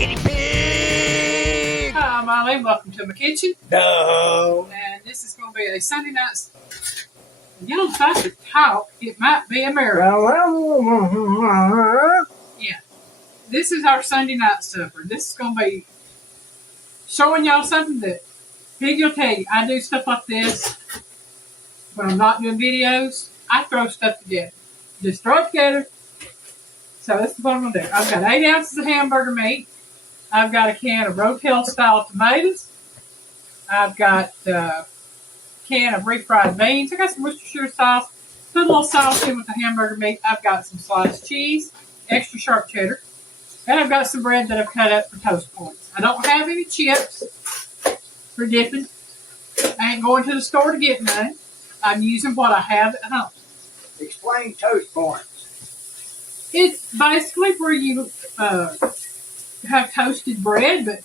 guinea pig! Hi, I'm Alyne. Welcome to my kitchen. No. And this is going to be a Sunday night. You know, if I could talk, it might be a miracle. Yeah. This is our Sunday night supper. This is going to be showing y'all something that Piggy will tell you. I do stuff like this when I'm not doing videos. I throw stuff together. Just throw it together. So this is what I'm going to do. I've got 8 ounces of hamburger meat. I've got a can of Rotel style tomatoes. I've got a can of refried beans. I got some Worcestershire sauce. Put a little sauce in with the hamburger meat. I've got some sliced cheese, extra sharp cheddar. And I've got some bread that I've cut up for toast points. I don't have any chips for dipping. I ain't going to the store to get none. I'm using what I have at home. Explain toast points. It's basically where you have toasted bread, but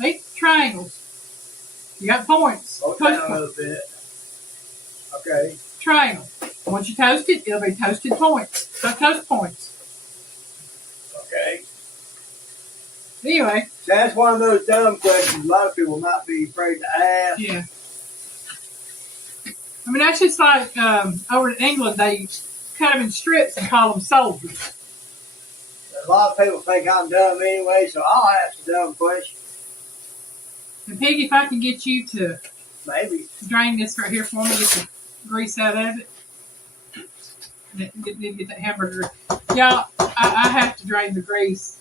make triangles. You got points. Slow down a little bit. Okay. Triangle. Once you toast it, it'll be toasted points. So toast points. Okay. Anyway. So that's one of those dumb questions a lot of people might be afraid to ask. Yeah. I mean, that's just like over in England, they cut them in strips and call them soldiers. A lot of people think I'm dumb anyway, so I'll ask a dumb question. And Piggy, if I can get you to Maybe drain this right here for me, get the grease out of it. Need to get that hamburger. Y'all, I have to drain the grease.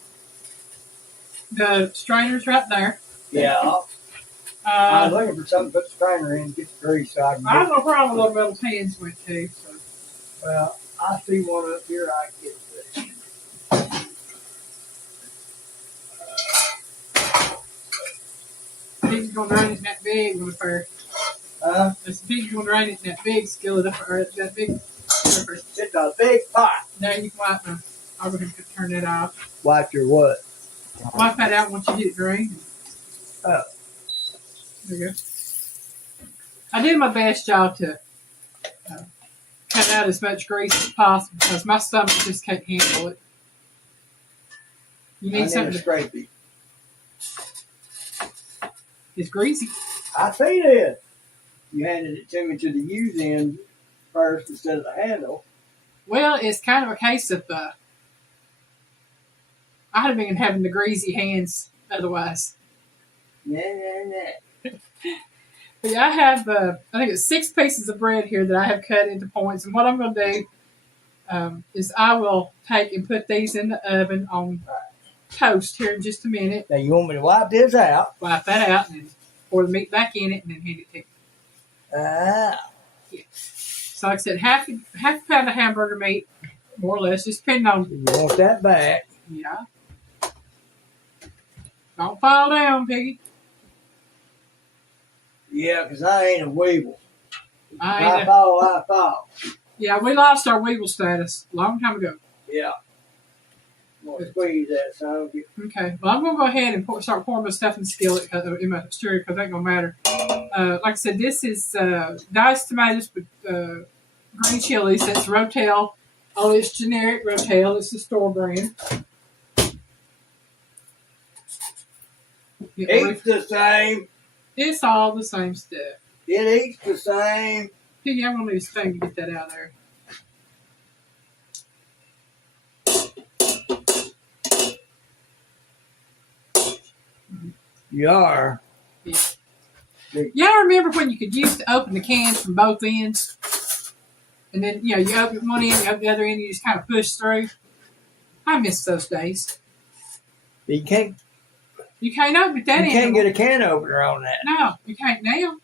The strainer's right there. Yeah. I was looking for something to put the strainer in, get the grease so I can I have no problem with little metal pans with too. So. Well, I see one up here I can get this. Pig's going to drain it in that big one first. This pig's going to drain it in that big skillet up there. That big. It's a big pot. Now you can wipe them. I'm going to turn that off. Wipe your what? Wipe that out once you get it drained. Oh. There you go. I did my best, y'all, to cut out as much grease as possible because my stomach just can't handle it. You need something to scrape it. It's greasy. I see it. You handed it to me to the use end first instead of the handle. Well, it's kind of a case of I'd have been having the greasy hands otherwise. Nah. But yeah, I have, I think it's 6 pieces of bread here that I have cut into points. And what I'm going to do is I will take and put these in the oven on toast here in just a minute. Now, you want me to wipe this out? Wipe that out and then pour the meat back in it and then hand it to you. Ah. Yeah. So like I said, half a pound of hamburger meat, more or less, just depending on. You want that back. Yeah. Don't fall down, Piggy. Yeah, because I ain't a weeble. I fall. Yeah, we lost our weevil status a long time ago. Yeah. I'm going to squeeze that, so Okay. Well, I'm going to go ahead and start pouring my stuff in the skillet in my stirrer because it ain't going to matter. Like I said, this is diced tomatoes with green chilies. That's Rotel. Oh, it's generic Rotel. It's the store brand. Eats the same. It's all the same stuff. It eats the same. Piggy, I'm going to need a spoon to get that out of there. You are. Yeah. Y'all remember when you could use to open the cans from both ends? And then, you open one end, you open the other end, you just kind of push through? I miss those days. You can't open it that end. You can't get a can opener on that. No, you can't now. It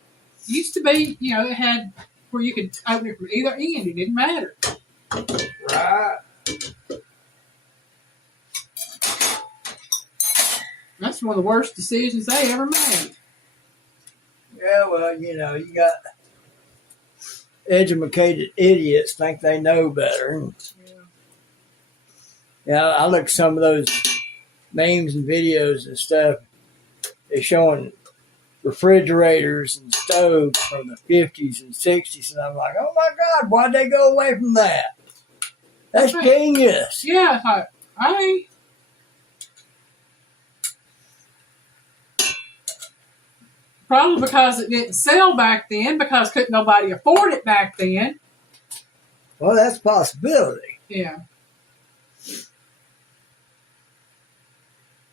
used to be, it had where you could open it from either end. It didn't matter. Right. That's one of the worst decisions they ever made. Yeah, well, you got educated idiots think they know better. Yeah, I look at some of those memes and videos and stuff. They're showing refrigerators and stoves from the 50s and 60s, and I'm like, oh my God, why'd they go away from that? That's genius. Yeah, I Probably because it didn't sell back then, because couldn't nobody afford it back then. Well, that's a possibility. Yeah.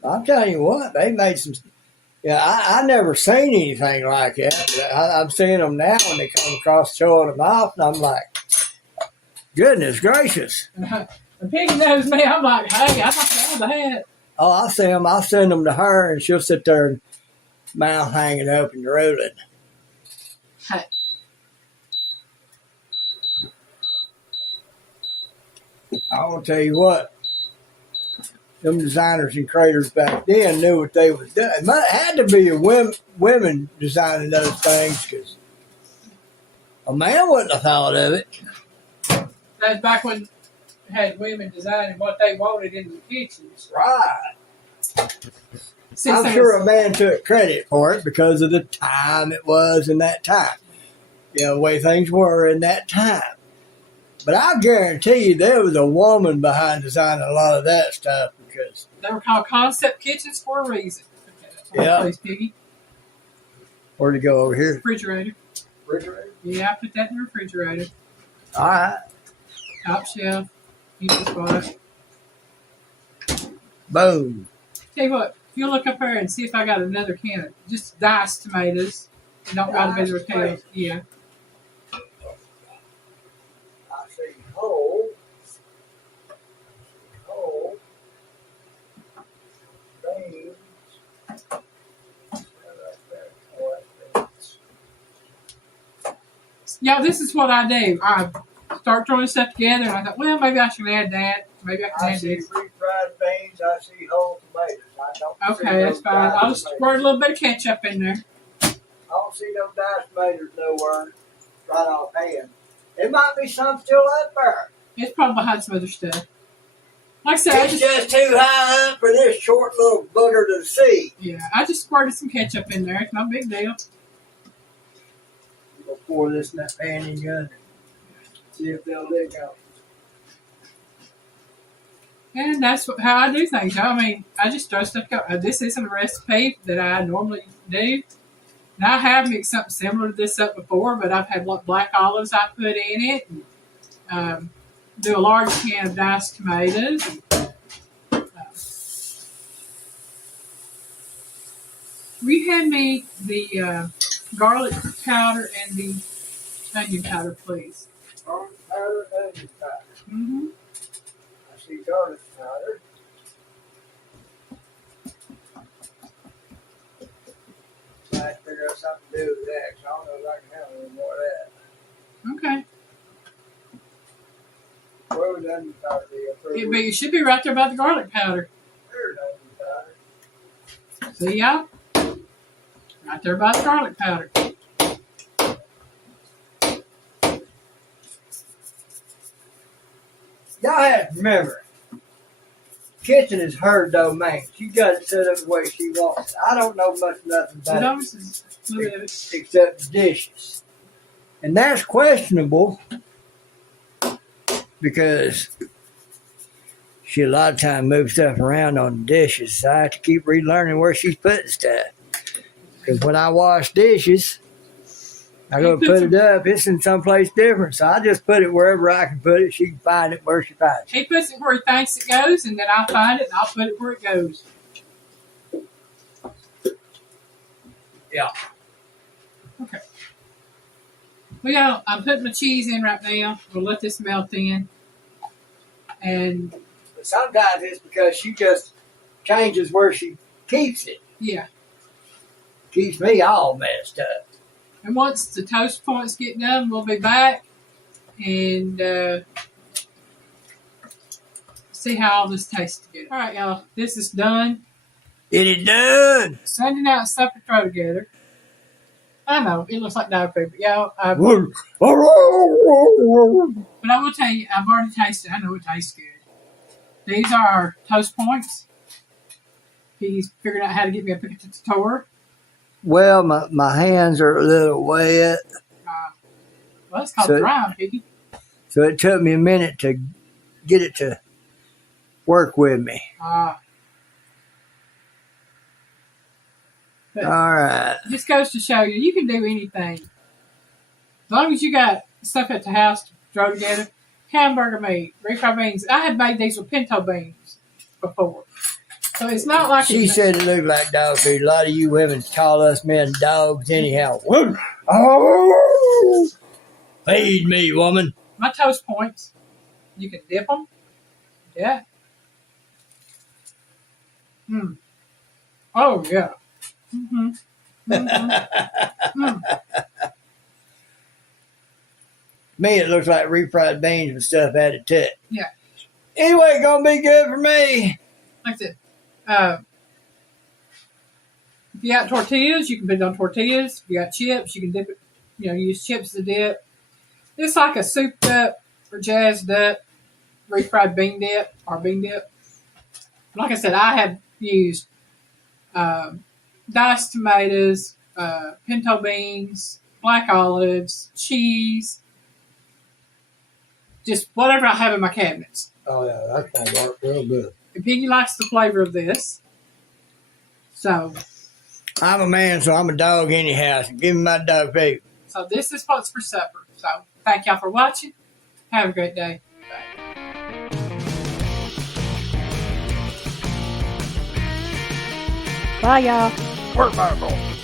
I'm telling you what, they made some. Yeah, I never seen anything like that. But I'm seeing them now when they come across showing them off, and I'm like, goodness gracious. When Piggy knows me, I'm like, hey, I'm not proud of that. Oh, I'll see them. I'll send them to her, and she'll sit there and mouth hanging up and drooling. Hey. I will tell you what. Them designers and creators back then knew what they was doing. It had to be women designing those things, because a man wouldn't have thought of it. That's back when you had women designing what they wanted in the kitchens. Right. See, I'm sure a man took credit for it because of the time it was in that time. You know, the way things were in that time. But I guarantee you there was a woman behind designing a lot of that stuff, because they were called concept kitchens for a reason. Okay, yeah. Please, Piggy. Where'd it go over here? Refrigerator. Refrigerator? Yeah, I put that in the refrigerator. All right. Top shelf. Empty spot. Boom. Tell you what, if you look up there and see if I got another can of just diced tomatoes. It don't got to be the tails. Yeah. I see whole, beans. Yeah, this is what I do. I start throwing stuff together, and I thought, well, maybe I should add that. Maybe I can I add see this. refried beans. I see whole tomatoes. I don't see Okay, that's those fine. diced I'll just tomatoes. squirt a little bit of ketchup in there. I don't see no diced tomatoes nowhere right off hand. There might be some still up there. It's probably behind some other stuff. Like I said, It's just too high up for this short little booger to see. yeah, I just squirted some ketchup in there. It's no big deal. We'll pour this in that pan in gun. See if they'll lick out. And that's how I do things. I mean, I just throw stuff out. This isn't a recipe that I normally do. Now, I have mixed something similar to this up before, but I've had black olives I put in it. And, do a large can of diced tomatoes. We had me the garlic powder and the onion powder, please. Garlic powder, onion powder. Mm-hmm. I see garlic powder. I have to figure out something to do with that, because I don't know if I can have a little more of that. Okay. Where would onion powder be? It should be right there by the garlic powder. There's onion powder. See y'all? Right there by the garlic powder. Y'all have to remember, kitchen is her domain. She got it set up the way she wants it. I don't know nothing about it except dishes. And that's questionable, because she a lot of time moves stuff around on the dishes. So I have to keep relearning where she's putting stuff. Because when I wash dishes, I go put it up. It's in someplace different. So I just put it wherever I can put it. She can find it where she finds it. He puts it where he thinks it goes, and then I'll find it and I'll put it where it goes. Yeah. Okay. I'm putting my cheese in right now. We'll let this melt in. And But sometimes it's because she just changes where she keeps it. yeah. Keeps me all messed up. And once the toast points get done, we'll be back and see how all this tastes together. All right, y'all. This is done. It is done. Sending out stuff to throw together. I know, it looks like dog food, but y'all, but I will tell you, I've already tasted it. I know it tastes good. These are our toast points. He's figured out how to get me a picture to the tour. Well, my hands are a little wet. Well, it's called drying, Piggy. So it took me a minute to get it to work with me. But But All right. this goes to show you can do anything. As long as you got stuff at the house to throw together. Hamburger meat, refried beans. I had made these with pinto beans before. So it's not like She said it looked like dog food. A lot of you women call us men dogs anyhow. Oh, feed me, woman. my toast points. You can dip them. Yeah. Oh, yeah. Me, it looks like refried beans with stuff added to it. Yeah. Anyway, gonna be good for me. Like I said, if you got tortillas, you can put it on tortillas. If you got chips, you can dip it, use chips to dip. It's like a souped up or jazzed up refried bean dip or bean dip. Like I said, I have used diced tomatoes, pinto beans, black olives, cheese, just whatever I have in my cabinets. Oh, yeah, that's going to work real good. And Piggy likes the flavor of this. So I'm a man, so I'm a dog anyhow. So give me my dog food. So this is what's for supper. So thank y'all for watching. Have a great day. Bye, y'all. Work, Michael.